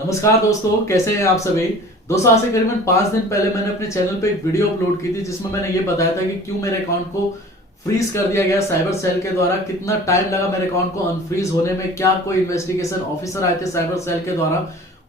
नमस्कार दोस्तों, कैसे हैं आप सभी। दोस्तों, आज से करीबन 5 दिन पहले मैंने अपने चैनल पे एक वीडियो अपलोड की थी जिसमें मैंने ये बताया था कि क्यों मेरे अकाउंट को फ्रीज कर दिया गया साइबर सेल के द्वारा, कितना टाइम लगा मेरे अकाउंट को अनफ्रीज होने में, क्या कोई इन्वेस्टिगेशन ऑफिसर आए थे साइबर सेल के द्वारा।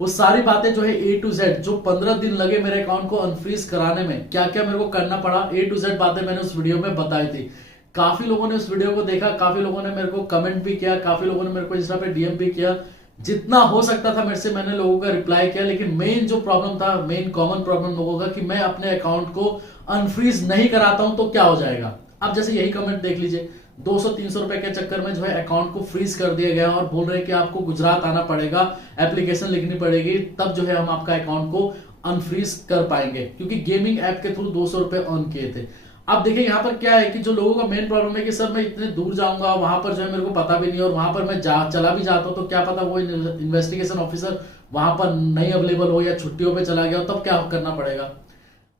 वो सारी बातें जो है A to Z, जो 15 दिन लगे मेरे अकाउंट को अनफ्रीज कराने में, क्या क्या मेरे को करना पड़ा, A to Z बातें मैंने उस वीडियो में बताई थी। काफी लोगों ने उस वीडियो को देखा, काफी लोगों ने मेरे को कमेंट भी किया, काफी लोगों ने मेरे को इंस्टा पे DM भी किया। जितना हो सकता था मेरे से मैंने लोगों का रिप्लाई किया, लेकिन मेन जो प्रॉब्लम था, मेन कॉमन प्रॉब्लम लोगों का, कि मैं अपने अकाउंट को अनफ्रीज नहीं कराता हूं तो क्या हो जाएगा। अब जैसे यही कमेंट देख लीजिए, 200-300 रुपए के चक्कर में जो है अकाउंट को फ्रीज कर दिया गया और बोल रहे हैं कि आपको गुजरात आना पड़ेगा, एप्लीकेशन लिखनी पड़ेगी, तब जो है हम आपका अकाउंट को अनफ्रीज कर पाएंगे, क्योंकि गेमिंग ऐप के थ्रू 200 रुपए अर्न किए थे। अब देखिए यहाँ पर क्या है कि जो लोगों का मेन प्रॉब्लम है कि सर मैं इतने दूर जाऊंगा, वहां पर जो है मेरे को पता भी नहीं, और वहां पर मैं चला भी जाता हूं तो क्या पता वो इन्वेस्टिगेशन ऑफिसर वहां पर नहीं अवेलेबल हो या छुट्टियों पे चला गया हो, तब क्या करना पड़ेगा।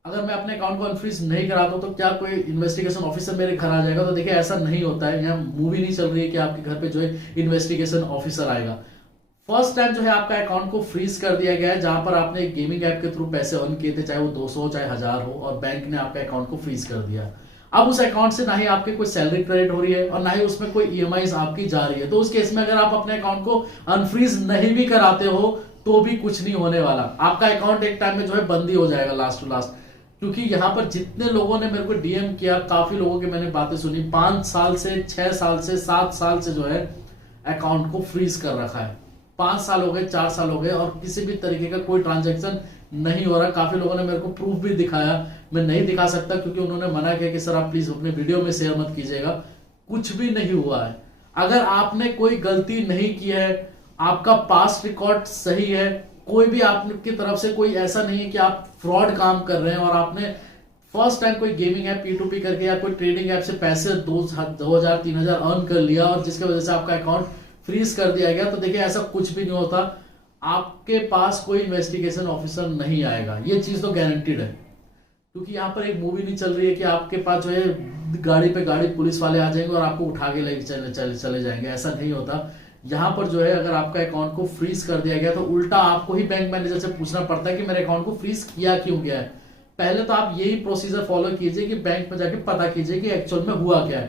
अगर मैं अपने अकाउंट को अनफ्रीज नहीं कराता हूं तो क्या कोई इन्वेस्टिगेशन ऑफिसर मेरे घर आ जाएगा। तो देखिए ऐसा नहीं होता है, यहाँ मूवी नहीं चल रही है कि आपके घर पे जो है इन्वेस्टिगेशन ऑफिसर आएगा। फर्स्ट टाइम जो है आपका अकाउंट को फ्रीज कर दिया गया है, जहां पर आपने एक गेमिंग ऐप के थ्रू पैसे अर्न किए थे, चाहे वो 200 चाहे 1000 हो, और बैंक ने आपके अकाउंट को फ्रीज कर दिया। अब उस अकाउंट से ना ही आपकी कोई सैलरी क्रेडिट हो रही है और ना ही उसमें कोई EMI आपकी जा रही है। तो उस केस में अगर आप अपने अकाउंट को अनफ्रीज नहीं भी कराते हो तो भी कुछ नहीं होने वाला, आपका अकाउंट एक टाइम में जो है बंद ही हो जाएगा लास्ट टू लास्ट। क्योंकि यहाँ पर जितने लोगों ने मेरे को DM किया, काफी लोगों की मैंने बातें सुनी, 5 साल से 6 साल से 7 साल से जो है अकाउंट को फ्रीज कर रखा है। 5 साल हो गए, 4 साल हो गए और किसी भी तरीके का कोई ट्रांजैक्शन नहीं हो रहा। काफी लोगों ने मेरे को प्रूफ भी दिखाया, मैं नहीं दिखा सकता क्योंकि उन्होंने मना किया कि सर आप प्लीज अपने वीडियो में शेयर मत कीजिएगा। कुछ भी नहीं हुआ है। अगर आपने कोई गलती नहीं की है, आपका पास्ट रिकॉर्ड सही है, कोई भी आपकी तरफ से कोई ऐसा नहीं है कि आप फ्रॉड काम कर रहे हैं और आपने फर्स्ट टाइम कोई गेमिंग ऐप P2P करके या कोई ट्रेडिंग ऐप से पैसे 2000-3000 अर्न कर लिया और जिसकी वजह से आपका अकाउंट फ्रीज कर दिया गया, तो देखिए ऐसा कुछ भी नहीं होता। आपके पास कोई इन्वेस्टिगेशन ऑफिसर नहीं आएगा, ये चीज तो गारंटीड है। क्योंकि यहाँ पर एक मूवी नहीं चल रही है कि आपके पास जो है गाड़ी पे गाड़ी पुलिस वाले आ जाएंगे और आपको उठा के लेके चले जाएंगे, ऐसा नहीं होता। यहाँ पर जो है अगर आपका अकाउंट को फ्रीज कर दिया गया तो उल्टा आपको ही बैंक मैनेजर से पूछना पड़ता है कि मेरे अकाउंट को फ्रीज किया क्यों गया है। पहले तो आप यही प्रोसीजर फॉलो कीजिए कि बैंक में जाके पता कीजिए कि एक्चुअल में हुआ क्या है।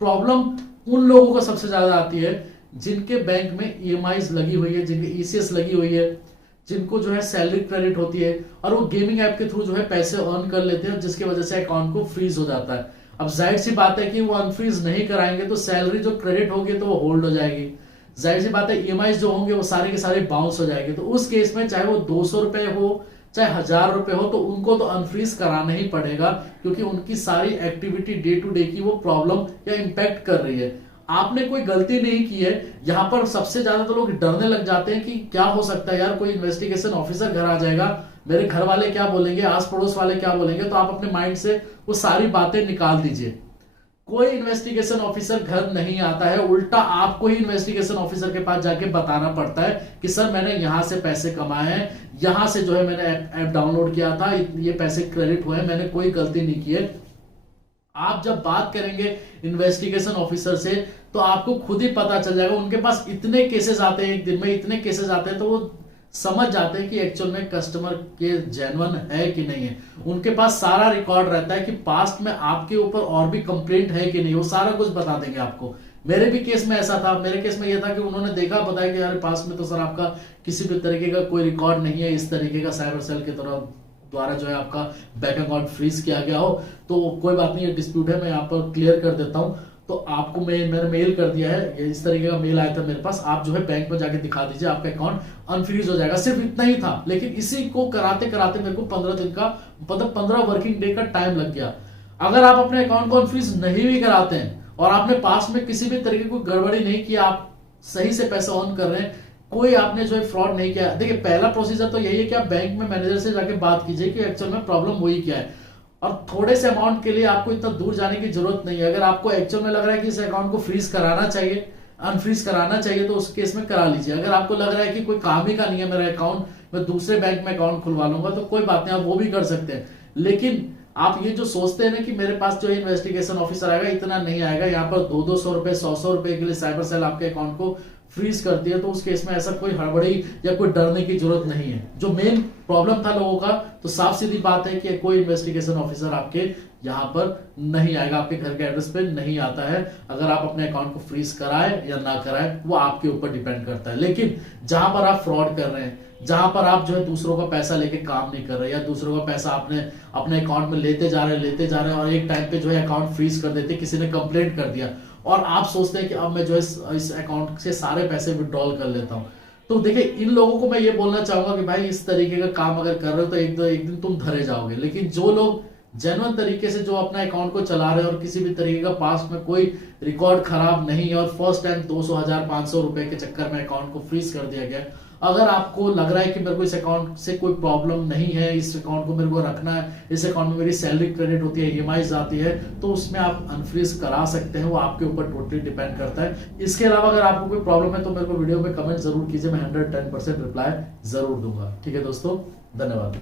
प्रॉब्लम उन लोगों को सबसे ज्यादा आती है जिनके बैंक में EMIs लगी हुई है, जिनके ECS लगी हुई है, जिनको जो है सैलरी क्रेडिट होती है और वो गेमिंग ऐप के थ्रू जो है पैसे अर्न कर लेते हैं, जिसकी वजह से अकाउंट को फ्रीज हो जाता है। अब जाहिर सी बात है कि वो अनफ्रीज नहीं कराएंगे तो सैलरी जो क्रेडिट होगी तो वो होल्ड हो जाएगी। जाहिर सी बात है EMIs जो होंगे वो सारे के सारे बाउंस हो जाएंगे। तो उस केस में चाहे वो 200 रुपए हो चाहे 1000 रुपए हो, तो उनको तो अनफ्रीज कराना ही पड़ेगा, क्योंकि उनकी सारी एक्टिविटी डे टू डे की वो प्रॉब्लम या इंपैक्ट कर रही है। आपने कोई गलती नहीं की है। यहाँ पर सबसे ज्यादा तो लोग डरने लग जाते हैं कि क्या हो सकता है यार, कोई इन्वेस्टिगेशन ऑफिसर घर आ जाएगा, मेरे घर वाले क्या बोलेंगे, आस पड़ोस वाले क्या बोलेंगे। तो आप अपने माइंड से वो सारी बातें निकाल दीजिए। कोई इन्वेस्टिगेशन ऑफिसर घर नहीं आता है, उल्टा आपको ही इन्वेस्टिगेशन ऑफिसर के पास जाके बताना पड़ता है कि सर मैंने यहां से पैसे कमाए हैं, यहां से जो है मैंने ऐप डाउनलोड किया था, ये पैसे क्रेडिट हुए हैं, मैंने कोई गलती नहीं की है। आप जब बात करेंगे इन्वेस्टिगेशन ऑफिसर से तो आपको खुद ही पता चल जाएगा। उनके पास इतने केसेस आते हैं, एक दिन में इतने केसेस आते हैं, तो वो समझ जाते हैं कि एक्चुअल में कस्टमर के जेन्युइन है कि नहीं है। उनके पास सारा रिकॉर्ड रहता है कि पास्ट में आपके ऊपर और भी कंप्लेंट है कि नहीं, वो सारा कुछ बता देंगे आपको। मेरे भी केस में ऐसा था। मेरे केस में यह था कि उन्होंने देखा, बताया कि यार पास्ट में तो सर आपका किसी भी तरीके का कोई रिकॉर्ड नहीं है, इस तरीके का साइबर सेल की तरफ द्वारा जो है आपका बैंक अकाउंट फ्रीज किया गया हो, तो कोई बात नहीं, ये डिस्प्यूट है, मैं यहाँ पर क्लियर कर देता हूँ। तो आपको मैंने मेल कर दिया है, ये इस तरीके का मेल आया था मेरे पास, आप जो है बैंक में जाके दिखा दीजिए, आपका अकाउंट अनफ्रीज हो जाएगा। सिर्फ इतना ही था, लेकिन इसी को कराते कराते मेरे को 15 दिन का, मतलब 15 वर्किंग डे का टाइम लग गया। अगर आप अपने अकाउंट को अनफ्रीज नहीं भी कराते हैं और आपने पास में किसी भी तरीके की गड़बड़ी नहीं की, आप सही से पैसा ऑन कर रहे हैं, कोई आपने जो है फ्रॉड नहीं किया। देखिए पहला प्रोसीजर तो यही है कि आप बैंक में मैनेजर से जाके बात कीजिए कि एक्चुअल में प्रॉब्लम हुई क्या है। और थोड़े से अमाउंट के लिए आपको इतना दूर जाने की जरूरत नहीं है। अगर आपको एक्चुअल में लग रहा है कि इस अकाउंट को फ्रीज कराना चाहिए, अनफ्रीज कराना चाहिए, तो उस केस में करा लीजिए। अगर आपको लग रहा है कि कोई काम ही का नहीं है मेरा अकाउंट, मैं दूसरे बैंक में अकाउंट खुलवा लूंगा, तो कोई बात नहीं, आप वो भी कर सकते हैं। लेकिन आप ये जो सोचते हैं ना कि मेरे पास जो इन्वेस्टिगेशन ऑफिसर आएगा, इतना नहीं आएगा। यहाँ पर 200-200 रुपए 100-100 रुपए के लिए साइबर सेल आपके अकाउंट को फ्रीज करती है, तो उस केस में ऐसा कोई हड़बड़ी या कोई डरने की जरूरत नहीं है। जो मेन प्रॉब्लम था लोगों का, तो साफ सीधी बात है कि कोई इन्वेस्टिगेशन ऑफिसर आपके यहाँ पर नहीं आएगा, आपके घर के एड्रेस पे नहीं आता है। अगर आप अपने अकाउंट को फ्रीज कराए या ना कराए वो आपके ऊपर डिपेंड करता है। लेकिन जहां पर आप फ्रॉड कर रहे हैं, जहां पर आप जो है दूसरों का पैसा लेके काम नहीं कर रहे, या दूसरों का पैसा आपने अपने अकाउंट में लेते जा रहे हैं और एक टाइम पे जो है अकाउंट फ्रीज कर देते, किसी ने कंप्लेंट कर दिया और आप सोचते हैं कि अब मैं जो है इस अकाउंट से सारे पैसे विड्रॉल कर लेता हूं, तो देखिए इन लोगों को मैं ये बोलना चाहूंगा कि भाई इस तरीके का काम अगर कर रहे हो तो एक दिन तुम धरे जाओगे। लेकिन जो लोग जेन्युइन तरीके से जो अपना अकाउंट को चला रहे हैं और किसी भी तरीके का पास्ट में कोई रिकॉर्ड खराब नहीं है और फर्स्ट टाइम 200, 1000, 500 रुपए के चक्कर में अकाउंट को फ्रीज कर दिया गया, अगर आपको लग रहा है कि मेरे को इस अकाउंट से कोई प्रॉब्लम नहीं है, इस अकाउंट को मेरे को रखना है, इस अकाउंट में मेरी सैलरी क्रेडिट होती है, ईएमआई आती है, तो उसमें आप अनफ्रीज करा सकते हैं। वो आपके ऊपर टोटली डिपेंड करता है। इसके अलावा अगर आपको कोई प्रॉब्लम है तो मेरे को वीडियो में कमेंट जरूर कीजिए, मैं 110% रिप्लाई जरूर दूंगा। ठीक है दोस्तों, धन्यवाद।